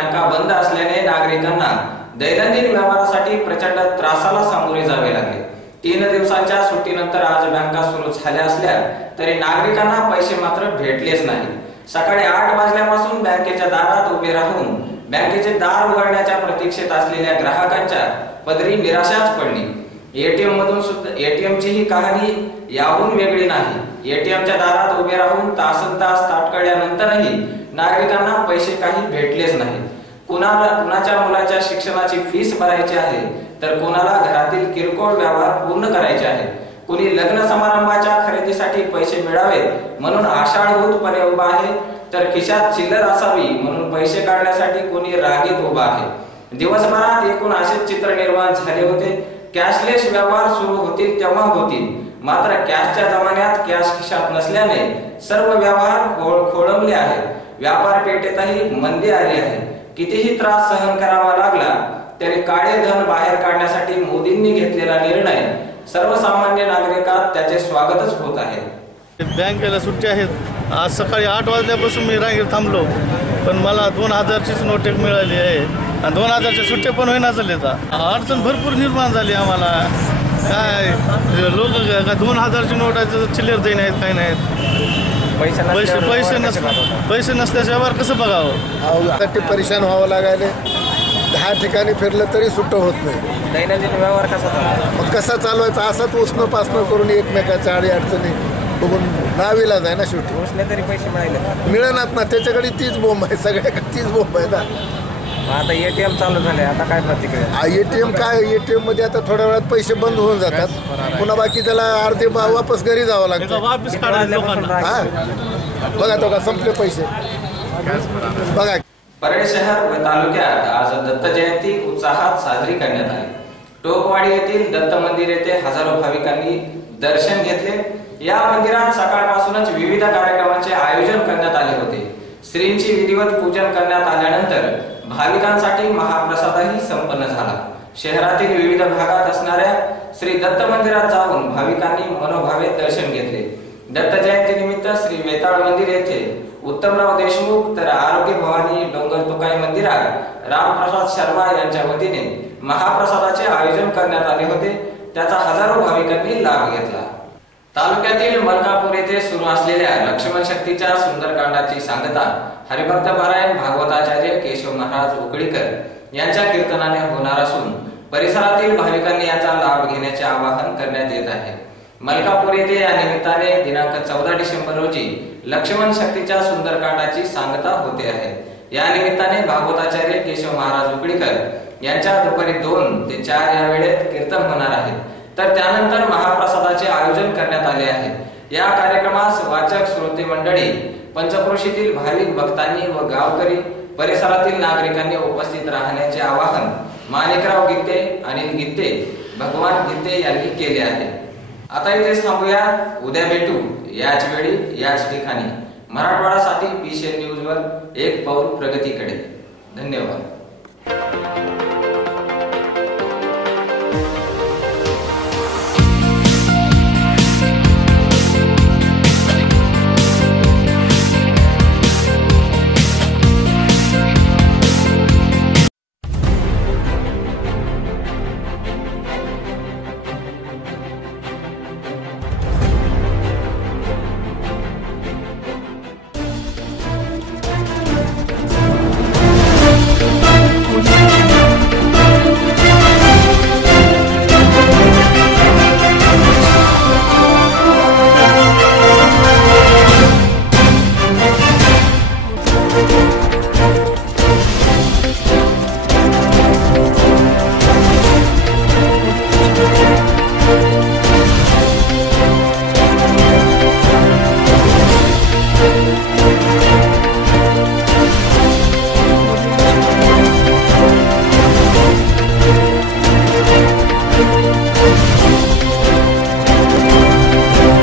बँका बंद असल्याने नागरिकांना दैनंदिन व्यवहारासाठी प्रचंड त्रासाला सामोरे जावे लागले। 3 दिवसांच्या सुट्टीनंतर आज बँका सुरू झाल्या असल्या तरी नागरिकांना पैसे मात्र भेटलेच नाही। सकाळी 8 वाजल्यापासून बँकेच्या दारात उभे राहून बँकेचे दार उघडण्याच्या प्रतीक्षेत असलेल्या ग्राहकांच्या पदरी निराशाच पडली। एटीएम मधून सुद्धा एटीएमची ही कहाणी याहून वेगळी नाही। एटीएमच्या दारात उभे राहून तासनतास ताटकळल्यानंतरही नागरिकांना पैसे काही भेटलेच नाही। कुणाच्या मुलाच्या शिक्षणाची फीस भरायची आहे, तर कुणाला घरातील किरकोळ व्यवहार पूर्ण करायचे आहे। कुणी लग्न समारंभाच्या खरेदीसाठी पैसे मिळावेत म्हणून आषाढभूतपणे उभा आहे, तर खिशात चिल्लर असावी म्हणून पैसे काढण्यासाठी कोणी रागीत उभा आहे। दिवसभरात एकूण असेच चित्र निर्माण झाले होते। कॅशलेस व्यवहार सुरू होतील तेव्हा होतील, मात्र कॅशच्या जमान्यात कॅश खिशात नसल्याने सर्व व्यवहार खोळंबले आहेत। व्यापार पेठेतही मंदी आली आहे। कितीही त्रास सहन करावा लागला तरी काळे धन बाहेर काढण्यासाठी मोदींनी घेतलेला निर्णय सर्वसामान्य नागरिकात त्याचे स्वागतच होत आहे। बँकेला सुट्टी आहेत। आज सकाळी 8 वाजल्यापासून मी रांगेत थांबलो, पण मला 2000चीच नोट मिळाली आहे आणि 2000च्या सुट्टे पण होईना झाले। अडचण भरपूर निर्माण झाली आम्हाला। काय लोक 2000ची नोट आहे, चिल्लर देई नाहीत, काही नाहीत। पैसे नसल्याशिवाय व्यवहार कसं बघावं? त्यासाठी परेशान व्हावं लागायले। 10 ठिकाणी फिरलं तरी सुट्ट होत नाही। दैनंदिन व्यवहार कसा चालवायचा असंच उसणं पासणं करून एकमेकाच्या अडचणी बघून नावीलाज आहे ना। शेवटी उसने तरी पैसे मिळणार ना, त्याच्याकडे तीच बोंब आहे, सगळ्याकडे तीच बोंब आहे ना। आता एटीएम चालू झाले, आता काय प्रतिक्रिया? एटीएम काय, एटीएम मध्ये आता थोड्या वेळात पैसे बंद होऊन जातात, पुन्हा बाकी त्याला अर्धे वापस घरी जावं लागतं। बघा तो का संपले पैसे बघा। परळ शहर व तालुक्यात आज दत्त जयंती उत्साहात साजरी करण्यात आली। टोकवाडी येथील दत्त मंदिर येथे हजारो भाविकांनी दर्शन घेतले। या मंदिरात सकाळपासूनच विविध कार्यक्रमांचे आयोजन करण्यात आले होते। श्रींची विधिवत पूजन करण्यात आल्यानंतर भाविकांसाठी महाप्रसादही संपन्न झाला। शहरातील विविध भागात असणाऱ्या श्री दत्त मंदिरात जाऊन भाविकांनी मनोभावे दर्शन घेतले। दत्त जयंती निमित्त श्री वेताळ मंदिर येथे उत्तमराव देशमुख तर आरोग्य भवानी डोंगर तुकाई मंदिरात रामप्रसाद शर्मा यांच्या वतीने महाप्रसादाचे आयोजन करण्यात आले होते। त्याचा हजारो भाविकांनी लाभ घेतला। तालुक्यातील मलकापूर येथे सुरू असलेल्या लक्ष्मण शक्तीच्या सुंदरकांडाची सांगता हरिभक्त पारायण भागवताचार्य केशव महाराज उकळीकर यांच्या कीर्तनाने होणार असून परिसरातील भाविकांनी याचा लाभ घेण्याचे आवाहन करण्यात येत आहे। मलकापूर येथे या निमित्ताने दिनांक 14 डिसेंबर रोजी लक्ष्मण शक्तीच्या सुंदरकांडाची सांगता होते आहे। या निमित्ताने भागवताचार्य केशव महाराज उकळीकर यांच्या दुपारी 2 ते 4 या वेळेत कीर्तन होणार आहे, तर त्यानंतर महाप्रसादाचे आयोजन करण्यात आले आहे। या कार्यक्रमास वाचक श्रोते मंडळी, पंचक्रोशीतील भाविक भक्तांनी व गावकरी परिसरातील नागरिकांनी उपस्थित राहण्याचे आवाहन माणिकराव गीते, अनिल गीते, भगवान गीते यांनी केले आहे। आता इथेच थांबूया, उद्या भेटू याच वेळी याच ठिकाणी। मराठवाडासाठी पीसीएन न्यूज वर एक पाऊल प्रगतीकडे। धन्यवाद।